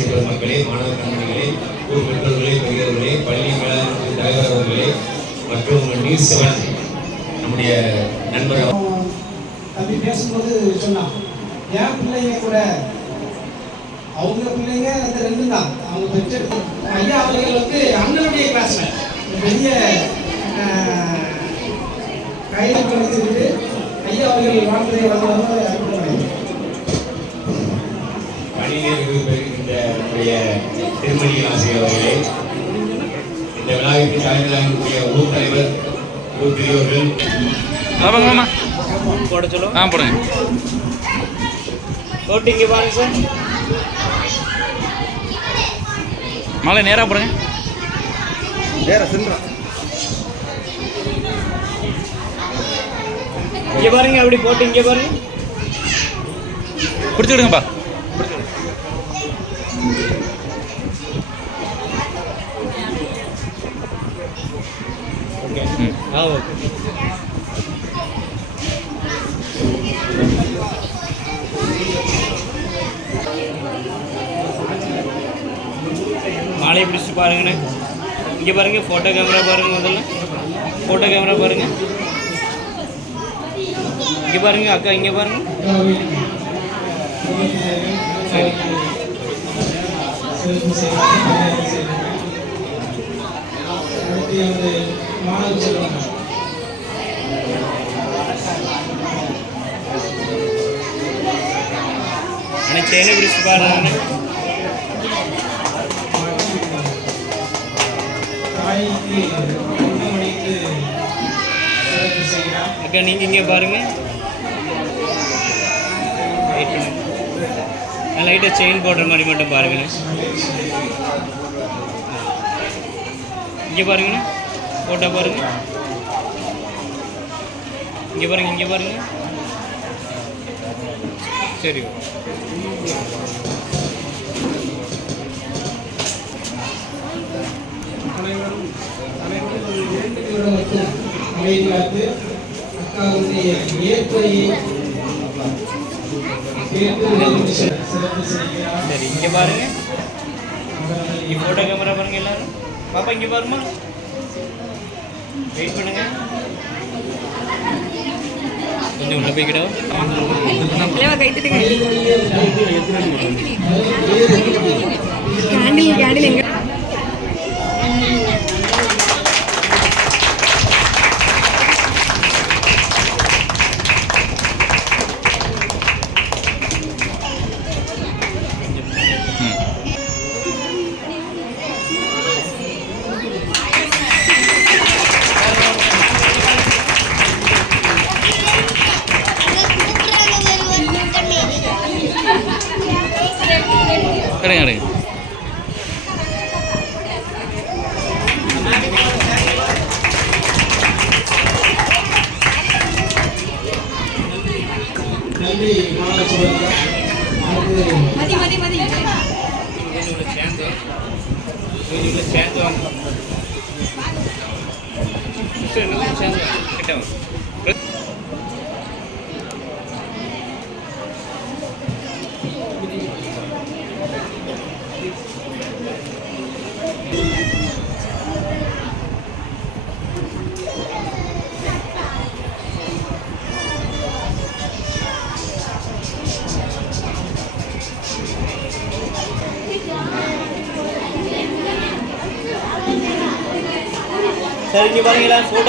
ஆசிரியர் மக்களே மாணவ கண்மணிகளே ஊர் பெற்றோர்களே பெரியவர்களே பள்ளி மேலாண்மை தலைவர் அவர்களே மற்றும் நியூஸ் செவன் நம்முடைய நண்பர் தம்பி பேசும்போது சொன்னான் என் பிள்ளைங்க கூட அவங்க பிள்ளைங்க அந்த ரெண்டு தான். அவங்க பெற்ற ஐயா அவர்கள் வந்து அண்ணனுடைய கிளாஸ்ல பெரிய கையில் படிச்சுட்டு ஐயா அவர்கள் வாழ்க்கையை பெறுகின்ற நம்முடைய திருமணி ஆசிரியர் அவர்களே இந்த விழாவிற்கு தலைமையாகக்கூடிய ஊர் தலைவர் ஊர் மாமா போட சொல்லுவோம். ஆ போடுங்க. போட்டு இங்கே பாருங்க சார். மாலை நேராக போடுங்க. இங்கே பாருங்க அப்படி போட்டு இங்கே பாருங்க. பிடிச்சிடுங்கப்பா ஆ ஓகே. மாலையை பிடிச்சி பாருங்கண்ணே. இங்கே பாருங்கள் ஃபோட்டோ கேமரா பாருங்கள் முதல்ல. ஃபோட்டோ கேமரா பாருங்கள் இங்கே பாருங்கள் அக்கா இங்கே பாருங்கள் சரி. மாணவர் தேனி அண்ணே பாருங்க அக்கா நீங்கள் இங்கே பாருங்க. லைட்டாக செயின் போடுற மாதிரி மட்டும் பாருங்கண்ணே இங்கே பாருங்கண்ணே ஃபோட்டோ பாருங்க. இங்கே பாருங்க இங்கே பாருங்க. சரி. அனைவரும் அனைவரும் இரண்டு நிமிடம் அமைதி காத்து அக்காவுடைய ஏற்பையை சரி இங்கே பாருங்க. இங்கே கேமரா பாருங்க எல்லாரும். பாப்பா இங்கே பாருமா வெயிட் பண்ணுங்க. உள்ள போய்க்கிட்டோம் കിടങ്ങി കിടങ്ങി മതി മതി മതി ചേർത്ത് കിട്ടാമോ Thank you. Sarikki parangin lah, foto.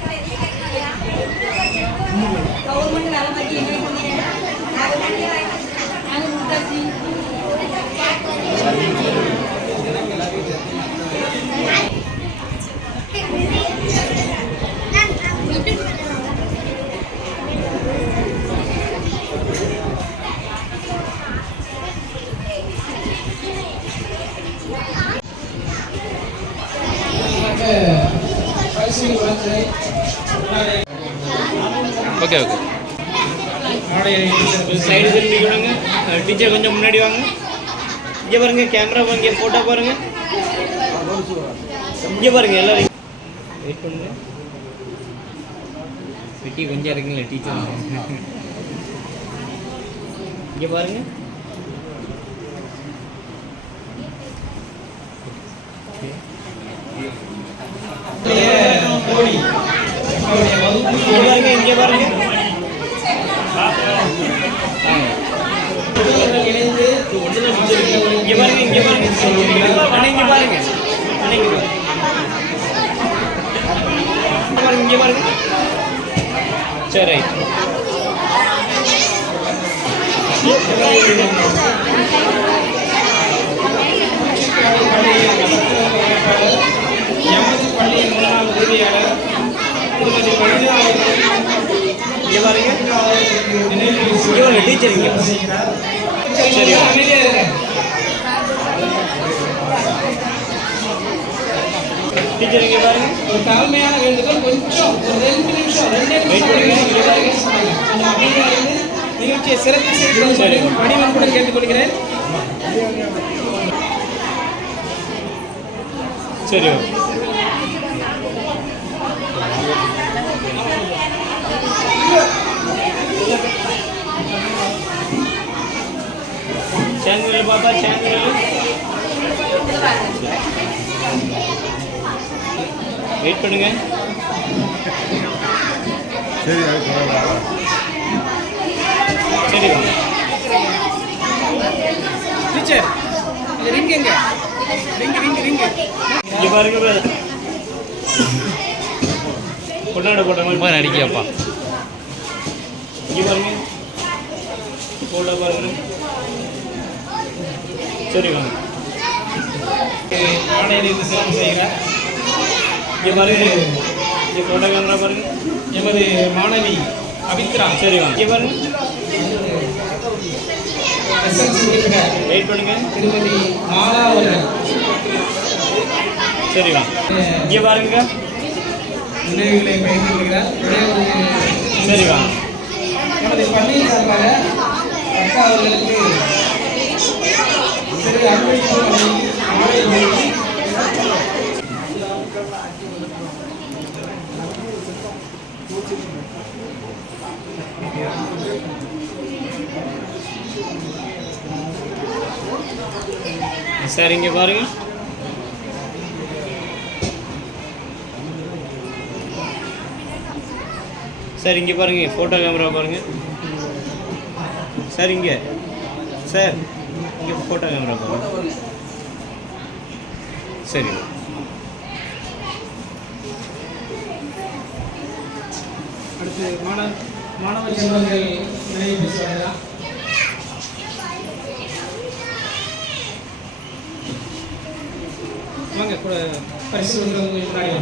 okay okay side திரும்பி கொடுங்க டீச்சர் கொஞ்சம் முன்னாடி வாங்க. இங்கே பாருங்க கேமரா பாருங்க ஃபோட்டோ பாருங்க. இங்கே பாருங்க எல்லாரும் வெயிட் பண்ணுங்க. வெட்டி கொஞ்சம் இருக்குங்களா டீச்சர் இங்கே பாருங்க. அவருடைய வகுப்பு இங்கே பாருங்க இங்கே பாருங்க புத்தகங்கள் இணைந்து இங்கே பாருங்க இங்கே பாருங்க அண்ணா இங்கே பாருங்க அண்ணா இங்கே பாருங்க இங்கே பாருங்க இங்கே பாருங்க சரி ரைட் எமது பள்ளியின் முன்னாள் உதவியாளர் திருமதி கவிதா அவர்கள் இங்கே பாருங்க நினைவு இங்கே பாருங்க டீச்சர் இங்கே செய்கிறார் சரி. அமைதியா இருங்க. டீச்சர் இங்கே பாருங்க ஒரு தாழ்மையான வேண்டுகோள் கொஞ்சம் ஒரு ரெண்டு நிமிஷம் ரெண்டே Wait நிமிஷம் பண்ணுங்க. இங்கே பாருங்க. கொஞ்சம் அமைதியா இருந்து நிகழ்ச்சியை சிறப்பு செய்து பணிவன் கூட கேட்டுக்கொள்கிறேன் சரி சேனல் பாப்பா சேனல் வெயிட் பண்ணுங்க. சரி வாங்க டீச்சர் இது ரிங் எங்க? ரிங் ரிங் ரிங் இங்க பாருங்க. கொண்டாட போட்ட மாதிரி. நடிக்கப்பா இங்க பாருங்க. போட பாருங்க. சரி வாங்க. ஆணையிலிருந்து சிறப்பு செய்கிறார் இங்க பாருங்க. இங்க போட்டோ கேமரா பாருங்க எமது மாணவி அபித்ரா. சரி வாங்க. இங்க பாருங்க. எஸ்எல்சி உறுப்பினர் வெயிட் பண்ணுங்க. திருமதி மாலா அவர்கள் சரி வாங்க பாருங்க நினைவுகளை பகிர்ந்துள்ளார் ஒரே ஒரு பள்ளியின் சார்பாக அக்கா அவர்களுக்கு சிறு அன்பளிப்பு சார் இங்க பாருங்க. சார் இங்கே பாருங்க. ஃபோட்டோ கேமரா பாருங்க. சார் இங்கே சார் இங்கே ஃபோட்டோ கேமரா பாருங்க. சரி. அடுத்து மாணவ மாணவ செல்வங்கள் நினைவு பேசுவார்களா கூட பரிசு கொடுக்குறவங்க முன்னாடி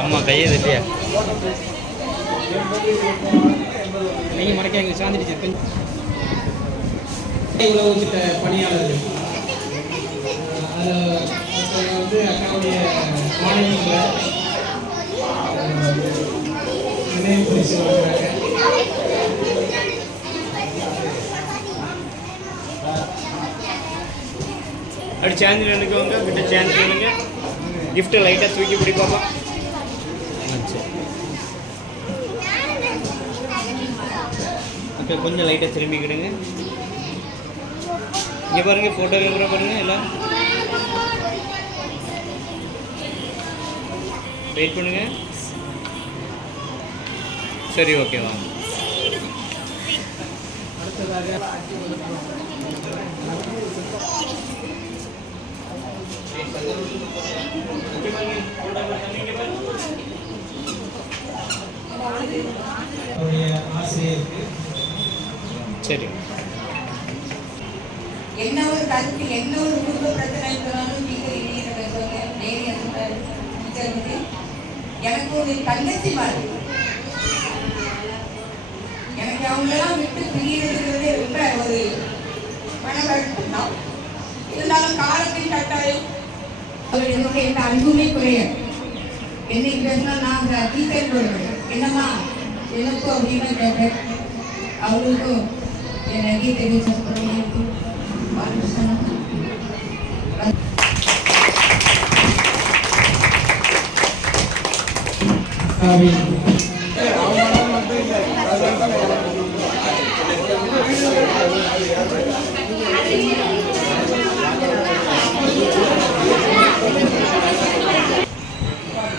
அம்மா கையை தட்டியா? நீங்கள் மடக்காங்க சாந்திட்டு கொஞ்சம் உழவு திட்ட பணியாளர்கள். அதில் வந்து அக்காவுடைய மாணவிகளை நினைவு பரிசு வழங்குறாங்க அப்படி சேஞ்ச் நினைக்கோங்க கிட்ட சேஞ்ச் பண்ணுங்க கிஃப்ட்டு லைட்டாக தூக்கி பிடி பார்ப்போம். கொஞ்சம் லைட்டாக திரும்பிக்கிடுங்க இங்கே பாருங்கள் ஃபோட்டோ கேமரா எல்லாம். வெயிட் பண்ணுங்க. சரி ஓகே வாங்க. அடுத்ததாக சரி. என்ன ஒரு கருத்து என்ன ஒரு குடும்ப பிரச்சனை இருந்தாலும் டீச்சர் எனக்கு ஒரு தங்கச்சி மாதிரி எனக்கு அவங்களெல்லாம் விட்டு கேட்ட அறிவுமே குறையல் என்னை பேசினா நான் டீச்சர் போடுவேன் என்னம்மா எனக்கும் அப்படிமா கேட்டேன் அவங்களுக்கும் என் நகை தெரிவிச்சு பாலகிருஷ்ணன்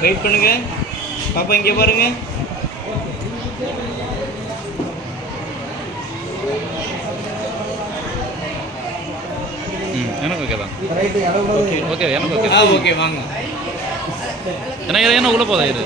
வெயிட் பண்ணுங்க. பாப்பா இங்கே பாருங்க. எனக்கு ஓகே தான். ஓகே எனக்கு ஓகே ஆ ஓகே வாங்க. ஏன்னா இது என்ன உள்ளே போதா இது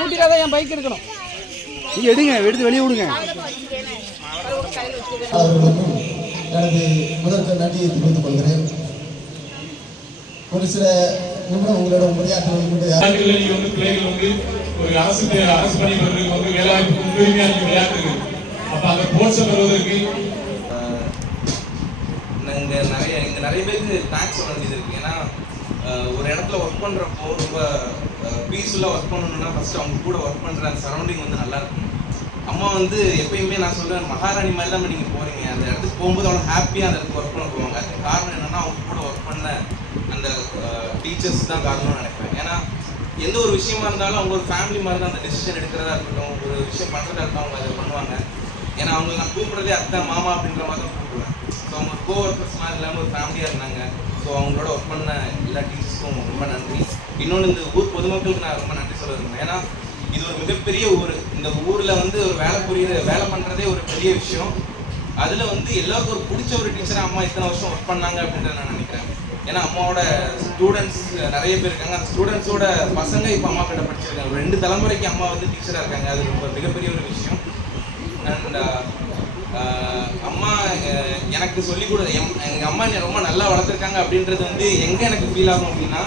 ஊட்டியில் தான் என் பைக் எடுக்கணும். நீங்க எடுங்க எடுத்து வெளியே விடுங்க. எனது முதற்க நன்றியை தெரிவித்துக் கொள்கிறேன். ஒரு சில நிமிடம் உங்களிடம் உரையாற்றுவது வந்து பிள்ளைகள் வந்து ஒரு அரசு அரசு பணிகளுக்கு வந்து வேலைவாய்ப்பு முன்னுரிமையாக விளையாட்டுருக்கு அப்ப அந்த கோர்ஸை பெறுவதற்கு இங்கே நிறைய பேருக்கு தேங்க்ஸ் சொல்ல வேண்டியது இருக்குது ஏன்னா ஒரு இடத்துல ஒர்க் பண்ணுறப்போ ரொம்ப பீஸ்ஃபுல்லாக ஒர்க் பண்ணணும்னா ஃபஸ்ட்டு அவங்க கூட ஒர்க் பண்ணுற அந்த சரௌண்டிங் வந்து நல்லா இருக்கும் அம்மா வந்து எப்பயுமே நான் சொல்லுவேன் மகாராணி மாதிரி தான் நீங்கள் போகிறீங்க அந்த இடத்துக்கு போகும்போது அவ்வளோ ஹாப்பியாக அந்த இடத்துக்கு ஒர்க் பண்ண போவாங்க அதுக்கு காரணம் என்னென்னா அவங்க கூட ஒர்க் பண்ண அந்த டீச்சர்ஸ் தான் காரணம்னு நினைப்பேன் ஏன்னா எந்த ஒரு விஷயமா இருந்தாலும் அவங்க ஒரு ஃபேமிலி மாதிரி தான் அந்த டெசிஷன் எடுக்கிறதா இருக்கட்டும் ஒரு விஷயம் பண்ணுறதா இருக்கட்டும் அவங்க அதை பண்ணுவாங்க. ஏன்னா அவங்க நான் கூப்பிட்றதே அத்தை மாமா அப்படின்ற மாதிரி தான் ஸோ அவங்க கோ ஒர்க்கர்ஸ் மாதிரி இல்லாமல் ஒரு ஃபேமிலியாக இருந்தாங்க. ஸோ அவங்களோட ஒர்க் பண்ண எல்லா டீச்சர்ஸ்க்கும் ரொம்ப நன்றி. இன்னொன்று இந்த ஊர் பொதுமக்களுக்கு நான் ரொம்ப நன்றி சொல்ல விரும்புறேன். ஏன்னா இது ஒரு மிகப்பெரிய ஊர். இந்த ஊரில் வந்து ஒரு வேலை புரியுற வேலை பண்ணுறதே ஒரு பெரிய விஷயம். அதில் வந்து எல்லாருக்கும் ஒரு பிடிச்ச ஒரு டீச்சராக அம்மா இத்தனை வருஷம் ஒர்க் பண்ணாங்க அப்படின்றத நான் நினைக்கிறேன். ஏன்னா அம்மாவோட ஸ்டூடெண்ட்ஸ் நிறைய பேர் இருக்காங்க. அந்த ஸ்டூடெண்ட்ஸோட பசங்க இப்போ அம்மா கிட்ட படிச்சிருக்காங்க. ஒரு ரெண்டு தலைமுறைக்கு அம்மா வந்து டீச்சராக இருக்காங்க. அது ரொம்ப மிகப்பெரிய ஒரு விஷயம். அண்ட் அம்மா எனக்கு சொல்லிக் கொடு எம் எங்கள் அம்மா என்னை ரொம்ப நல்லா வளர்த்துருக்காங்க அப்படின்றது வந்து எங்கே எனக்கு ஃபீல் ஆகும் அப்படின்னா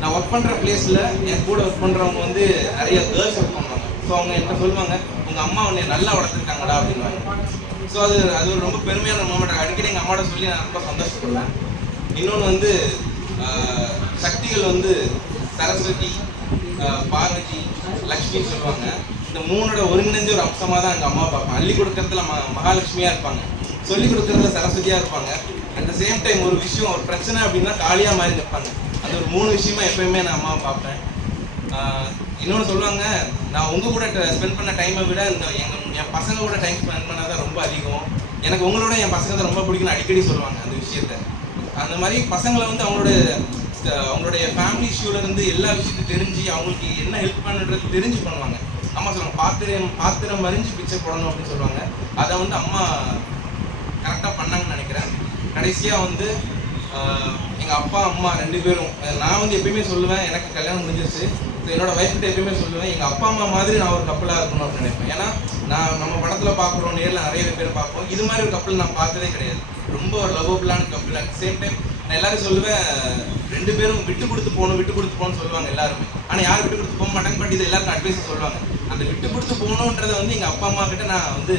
நான் ஒர்க் பண்ணுற பிளேஸில் என் கூட ஒர்க் பண்ணுறவங்க வந்து நிறைய கேர்ள்ஸ் ஒர்க் பண்ணுவாங்க. ஸோ அவங்க என்ன சொல்லுவாங்க உங்கள் அம்மா உன்னை நல்லா வளர்த்துருக்காங்கடா அப்படின்வாங்க ஸோ அது அது ஒரு ரொம்ப பெருமையான மூமெண்ட் அடிக்கடி எங்கள் அம்மாட்ட சொல்லி நான் ரொம்ப சந்தோஷப்படுவேன். இன்னொன்று வந்து சக்திகள் வந்து சரஸ்வதி பார்வதி லக்ஷ்மின்னு சொல்லுவாங்க. இந்த மூணோட ஒருங்கிணைஞ்ச ஒரு அம்சமாக தான் எங்கள் அம்மா பார்ப்பேன் அள்ளி கொடுக்கறதுல ம மகாலட்சுமியாக இருப்பாங்க. சொல்லி கொடுக்கறதுல சரஸ்வதியாக இருப்பாங்க. அட் த சேம் டைம் ஒரு விஷயம் ஒரு பிரச்சனை அப்படின்னா காலியாக மாறி நிற்பாங்க அந்த ஒரு மூணு விஷயமா எப்பயுமே நான் அம்மாவை பார்ப்பேன். இன்னொன்று சொல்லுவாங்க நான் உங்கள் கூட ஸ்பெண்ட் பண்ண டைமை விட இந்த எங்கள் என் பசங்க கூட டைம் ஸ்பெண்ட் பண்ணாதான் ரொம்ப அதிகம். எனக்கு உங்களோட என் பசங்க தான் ரொம்ப பிடிக்கும்னு அடிக்கடி சொல்லுவாங்க அந்த விஷயத்த. அந்த மாதிரி பசங்களை வந்து அவங்களோட அவங்களுடைய ஃபேமிலி இஷ்யூலேருந்து எல்லா விஷயத்தையும் தெரிஞ்சு அவங்களுக்கு என்ன ஹெல்ப் பண்ணுறது தெரிஞ்சு பண்ணுவாங்க. அம்மா சொல்லுவாங்க பாத்திரம் பாத்திரம் மறிஞ்சு பிச்சை போடணும் அப்படின்னு சொல்லுவாங்க. அதை வந்து அம்மா கரெக்டாக பண்ணாங்கன்னு நினைக்கிறேன். கடைசியாக வந்து எங்கள் அப்பா அம்மா ரெண்டு பேரும் நான் வந்து எப்பயுமே சொல்லுவேன் எனக்கு கல்யாணம் முடிஞ்சிருச்சு. ஸோ என்னோட ஒய்ஃப்கிட்ட எப்பயுமே சொல்லுவேன் எங்கள் அப்பா அம்மா மாதிரி நான் ஒரு கப்பலாக இருக்கணும் அப்படின்னு நினைப்பேன். ஏன்னா நான் நம்ம படத்தில் பார்க்குறோம் நேரில் நிறைய பேர் பார்ப்போம். இது மாதிரி ஒரு கப்பல் நான் பார்த்ததே கிடையாது. ரொம்ப ஒரு லவபிளான கப்பல் அட் சேம் டைம் நான் எல்லாரும் சொல்லுவேன் ரெண்டு பேரும் விட்டு கொடுத்து போகணும் விட்டு கொடுத்து போகணும்னு சொல்லுவாங்க எல்லாருமே. ஆனால் யாரும் விட்டு கொடுத்து போக மாட்டாங்க பட் இது எல்லாருக்கும் அட்வைஸ் சொல்லுவாங்க. அந்த விட்டு கொடுத்து போகணுன்றதை வந்து எங்கள் அப்பா அம்மா கிட்ட நான் வந்து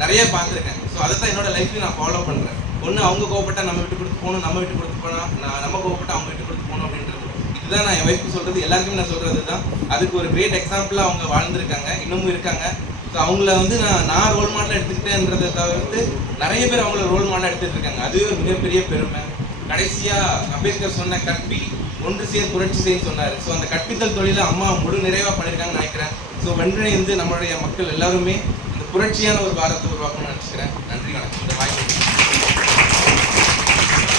நிறைய பார்த்துருக்கேன். ஸோ அதை தான் என்னோட லைஃப்லையும் நான் ஃபாலோ பண்ணுறேன் ஒன்று அவங்க கோவப்பட்டா நம்ம விட்டு கொடுத்து போகணும் நம்ம விட்டு கொடுத்து போனால் நான் நம்ம கோவப்பட்டா அவங்க விட்டு கொடுத்து போகணும் அப்படின்றது. இதுதான் நான் என் ஒய்ஃப்க்கு சொல்கிறது எல்லாருக்குமே நான் சொல்கிறது தான் அதுக்கு ஒரு கிரேட் எக்ஸாம்பிளாக அவங்க வாழ்ந்துருக்காங்க இன்னமும் இருக்காங்க. ஸோ அவங்கள வந்து நான் நான் ரோல் மாடல் எடுத்துக்கிட்டேன்றதை தவிர்த்து நிறைய பேர் அவங்கள ரோல் மாடலாக எடுத்துகிட்டு இருக்காங்க. அதுவே ஒரு மிகப்பெரிய பெருமை. கடைசியா அம்பேத்கர் சொன்ன கற்பி ஒன்று சேர் புரட்சி செய்ய சொன்னார். ஸோ அந்த கற்பித்தல் தொழிலை அம்மா முழு நிறைவாக பண்ணியிருக்காங்கன்னு நினைக்கிறேன். ஸோ வந்து நம்மளுடைய மக்கள் எல்லாருமே இந்த புரட்சியான ஒரு பாரத்தை உருவாக்கணும்னு நினச்சிக்கிறேன். நன்றி வணக்கம். இந்த வாய்ப்பு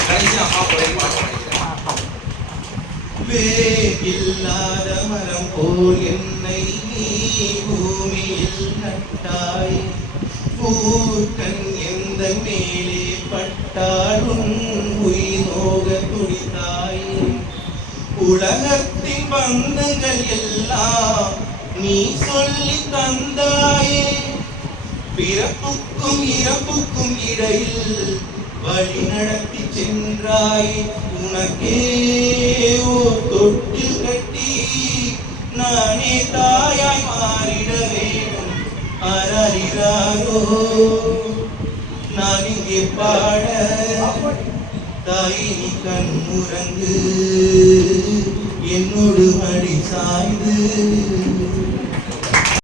கடைசி அம்மா கூட நினைக்கிறேன் வேகில்லாத மரம் போல் என்னை நீ பூமியில் நட்டாய். பூக்கன் எந்த மேலே பட்டாலும் உலகத்தின் பந்தங்கள் எல்லாம் நீ சொல்லி தந்தாயே. பிறப்புக்கும் இறப்புக்கும் இடையில் வழி நடத்தி சென்றாய். உனக்கே ஓர் தொட்டில் கட்டி நானே தாயாய் மாறிட வேண்டும். அரறிறாரோ நான் இங்கே பாட தாய் நீ கண் முறங்கு என்னோடு அடி சாய்ந்து.